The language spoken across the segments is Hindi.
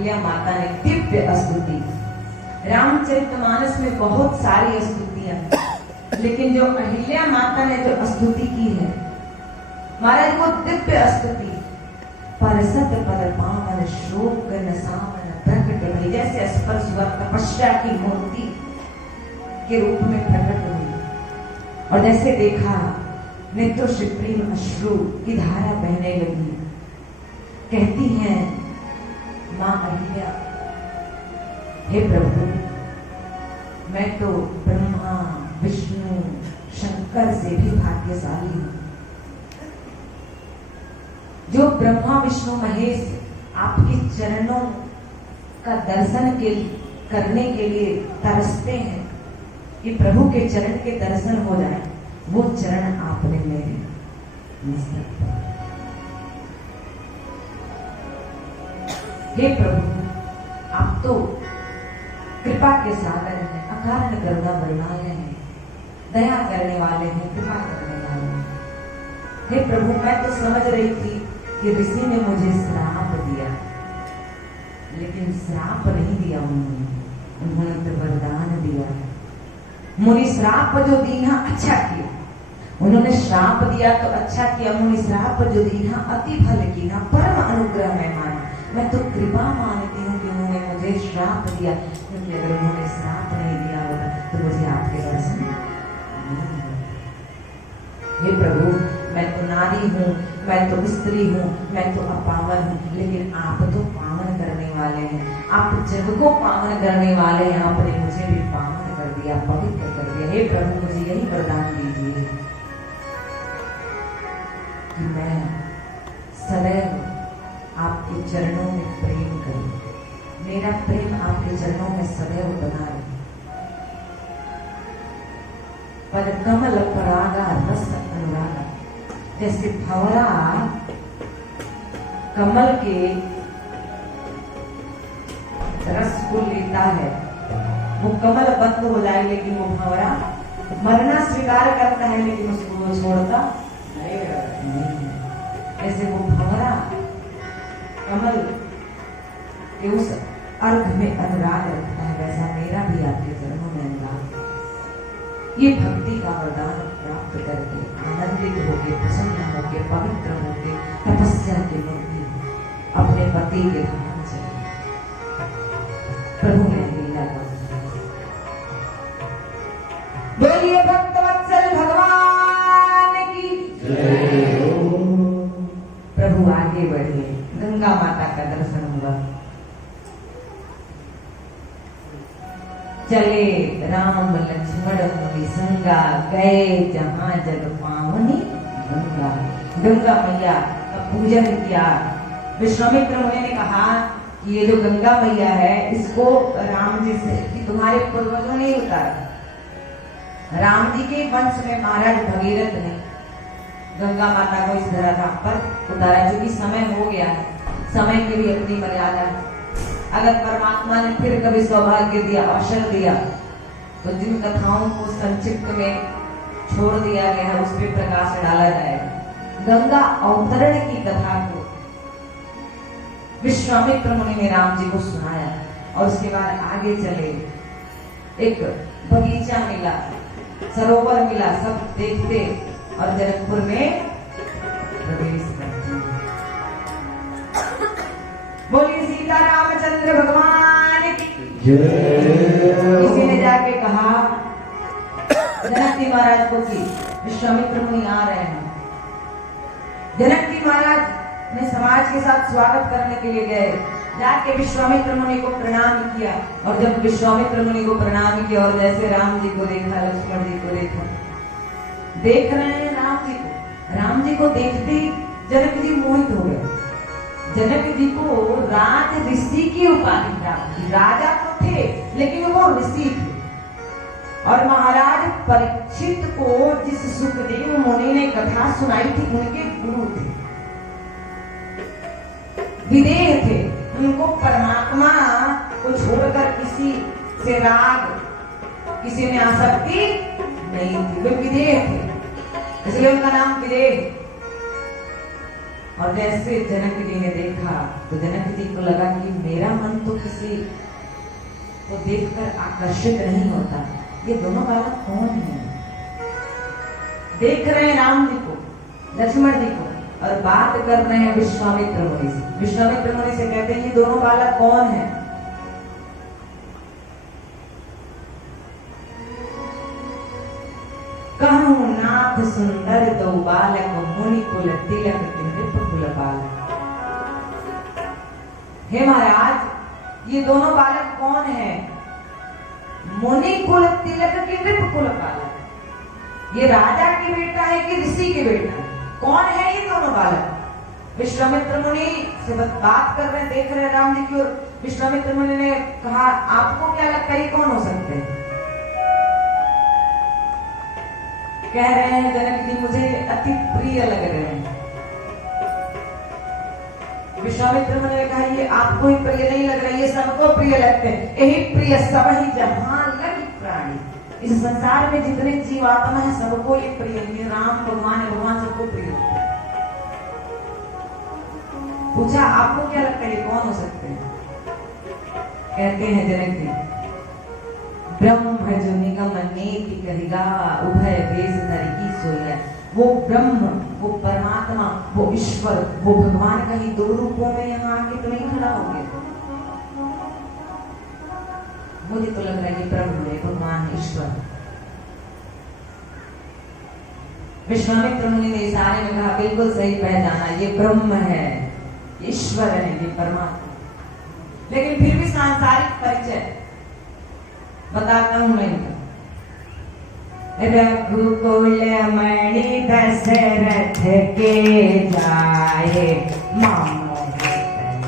अहिल्या माता ने दिव्य स्तुति। रामचरितमानस में बहुत सारी स्तुतियां, लेकिन जो अहिल्या माता ने जो स्तुति की है महाराज, वो दिव्य स्तुति। परसत पद पावन शोक नसावन प्रकट भई, जैसे स्पर्श हुआ तपस्या की मूर्ति के रूप में प्रकट हुई, और जैसे देखा नेत्रों से प्रेम अश्रु की धारा बहने लगी। कहती हैं मां अहिल्या, हे प्रभु, मैं तो ब्रह्मा विष्णु शंकर से भी भाग्यशाली हूं। जो ब्रह्मा विष्णु महेश आपके चरणों का दर्शन करने के लिए तरसते हैं कि प्रभु के चरण के दर्शन हो जाए, वो चरण आपने मेरे मस्तक पर। हे प्रभु, आप तो कृपा के सागर हैं, अकारण करुणा बरनाले हैं, दया करने वाले हैं, कृपा करने वाले हैं। हे प्रभु, मैं तो समझ रही थी कि ऋषि ने मुझे श्राप दिया, लेकिन श्राप नहीं दिया उन्होंने तो वरदान दिया है। मुनि श्राप जो दीना अच्छा किया, उन्होंने श्राप दिया तो अच्छा किया। मुनि श्राप जो दीना अति फल कीना, परम अनुग्रह में माना। मैं तो कृपा मानती हूँ कि उन्होंने मुझे श्राप दिया, क्योंकि अगर उन्होंने श्राप नहीं दिया होता तो मुझे आपके दर्शन नहीं होते। हे प्रभु, मैं तो नारी हूँ, मैं तो स्त्री हूँ, मैं तो अपावन हूँ, लेकिन आप तो पावन करने वाले हैं। आप जग को पावन करने वाले हैं, आपने मुझे भी पावन कर दिया, पवित्र कर दिया। हे प्रभु, मुझे यही वरदान दीजिए कि मैं सदैव आपके चरणों में प्रेम करूं, मेरा प्रेम आपके चरणों में सदैव बना रहे। पद कमल परागा रस अनुरागा, जैसे भंवरा कमल के रस को लेता है, वो कमल बंद हो जाए लेकिन वो भंवरा मरना स्वीकार करता है, लेकिन उसको वो छोड़ता नहीं। ऐसे वो भंवरा कमल के उस अर्घ में अनुराग रखता है, वैसा मेरा भी आपके चरणों में अनुराग। ये भक्ति का वरदान प्राप्त करके आनंदित होके, प्रसन्न होके, पवित्र होके, तपस्या के मूर्ति अपने पति के धाम चले। प्रभु ने लीला कर बोलिए भक्तवत्सल भगवान की जय हो। प्रभु आगे बढ़े, गंगा माता का दर्शन हुआ। चले राम लक्ष्मण मुनि संगा, गए जहां जग पावनी गंगा। गंगा मैया का पूजन किया। विश्वामित्र मुनि ने कहा कि ये जो गंगा मैया है, इसको राम जी से कि तुम्हारे पूर्वजों ने उतारा। राम जी के वंश में महाराज भगीरथ ने गंगा माता को इस धरातल पर उतारा, क्योंकि समय हो गया है, समय की भी अपनी मर्यादा है। अगर परमात्मा ने फिर कभी सौभाग्य दिया, अवसर दिया, तो जिन कथाओं को संक्षिप्त में छोड़ दिया गया है उस पर प्रकाश डाला जाएगा। गंगा अवतरण की कथा को विश्वामित्र मुनि ने राम जी को सुनाया, और उसके बाद आगे चले। एक बगीचा मिला, सरोवर मिला, सब देखते और जनकपुर में प्रवेश करते। बोलिए सीता रामचंद्र भगवान की जय। किसी ने जाके कहा जनक जी महाराज को कि विश्वामित्र मुनि आ रहे हैं। जनक जी महाराज ने समाज के साथ स्वागत करने के लिए गए, जाके विश्वामित्र मुनि को प्रणाम किया। और जब विश्वामित्र मुनि को प्रणाम किया और जैसे राम जी को देखा, लक्ष्मण जी को देखा, देख रहे हैं राम जी को देखते ही जनक जी मोहित हो गए। जनक जी को राज ऋषि की उपाधि प्राप्त थी। राजा तो थे लेकिन वो ऋषि थे। और महाराज परीक्षित को जिस सुखदेव मुनि ने कथा सुनाई थी, उनके गुरु थे, विदेह थे। उनको परमात्मा को छोड़कर किसी से राग, किसी में आसक्ति नहीं थी, वे विदेह थे, इसलिए उनका नाम विदेह। और जैसे जनक जी ने देखा तो जनक जी को लगा कि मेरा मन किसी को देखकर आकर्षित नहीं होता। ये दोनों बालक कौन है? देख रहे हैं राम जी को, लक्ष्मण जी को, और बात कर रहे हैं विश्वामित्र मुनि से। विश्वामित्र मुनि से कहते हैं ये दोनों बालक कौन है? कहूं नाथ सुंदर दो बालक, मुनि कुल तिलक नृप कुल बालक। हे महाराज, ये दोनों बालक कौन है? मुनि कुल तिलक के नृप कुल बालक। ये राजा की बेटा है कि ऋषि के बेटा है? कौन है ये दोनों बालक? विश्वामित्र मुनि से बात कर रहे, देख रहे राम जी की ओर। विश्वामित्र मुनि ने कहा आपको क्या लगता है ये कौन हो सकते हैं? कह रहे हैं जनक जी मुझे अति प्रिय लग रहे हैं। विश्वामित्र मुनि ने कहा ये आपको ही प्रिय नहीं लग रहा, ये सबको प्रिय लगते हैं। यही प्रिय सब ही जहां लगी प्राणी। इस संसार में जितने जीवात्मा है सबको ये प्रिय है। राम भगवान है, भगवान सबको प्रिय है। पूछा आपको क्या लगता है ये कौन हो सकते हैं? कहते हैं जनक जी ब्रह्म जो निगम नेति कहिगा, उभय वेश नरकी सोया। वो ब्रह्म, वो परमात्मा, वो ईश्वर, वो भगवान कहीं दो रूपों में यहाँ आके तो नहीं खड़ा हो गया। मुझे तो लग रहा है कि ब्रह्म है, भगवान है, ईश्वर। विश्वामित्र मुनि ने इशारे में कहा बिल्कुल सही पहचाना, ये ब्रह्म है, ईश्वर है, ये परमात्मा। लेकिन फिर भी सांसारिक परिचय बताता हूं मैं इनका। रघुकुल मणि दशरथ के जाए, मामोहित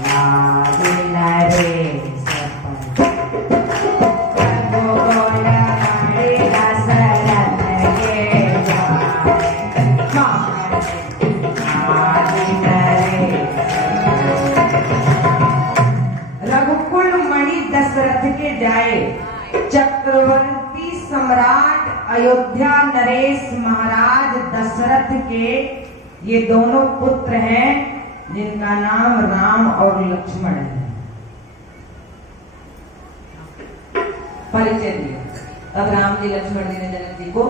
लागे नरेश पर। रघुकुल मणि दशरथ के जाए, मामोहित लागे नरेश पर। रघुकुल मणि दशरथ के जाए, चक्रवर्ती सम्राट अयोध्या नरेश महाराज दशरथ के ये दोनों पुत्र हैं जिनका नाम राम और लक्ष्मण है। परिचय दिया। तब राम जी लक्ष्मण जी ने जनक जी को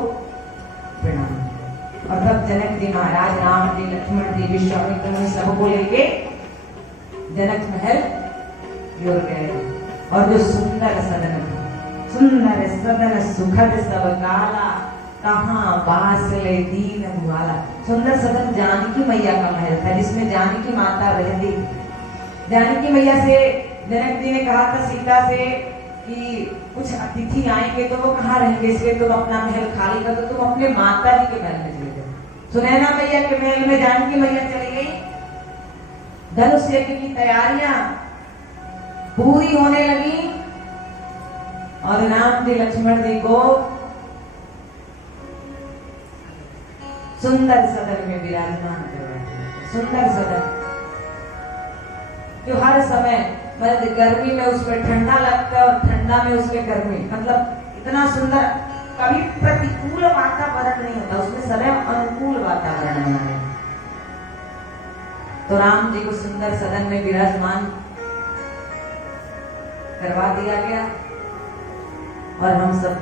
प्रणाम किया। और तब जनक जी महाराज राम जी लक्ष्मण जी विश्वामित्र मुनि सबको लेके जनक महल की ओर गए। और जो सुंदर सदन सुखद सब काला, कहाँ बास ले दीन भुआला। सुंदर सदन जानकी मैया का महल था जिसमें जानकी माता रहती थी। जानकी मैया से जनक जी ने कहा था सीता से कि कुछ अतिथि आएंगे तो वो कहाँ रहेंगे, इसलिए तुम अपना महल खाली कर दो, तुम अपने माता जी के महल में चले जाओ। सुनैना मैया के महल में जानकी मैया चली गई। धनुष यज्ञ की तैयारियां पूरी होने लगी और राम जी लक्ष्मण जी को सुंदर सदन में विराजमान करवाया। सुंदर सदन जो हर समय मतलब गर्मी में उसमें ठंडा लगता है और ठंडा में उसमें गर्मी, मतलब इतना सुंदर, कभी प्रतिकूल वातावरण नहीं होता, उसमें सदैव अनुकूल वातावरण बना है। तो राम जी को सुंदर सदन में विराजमान करवा दिया गया और हम सब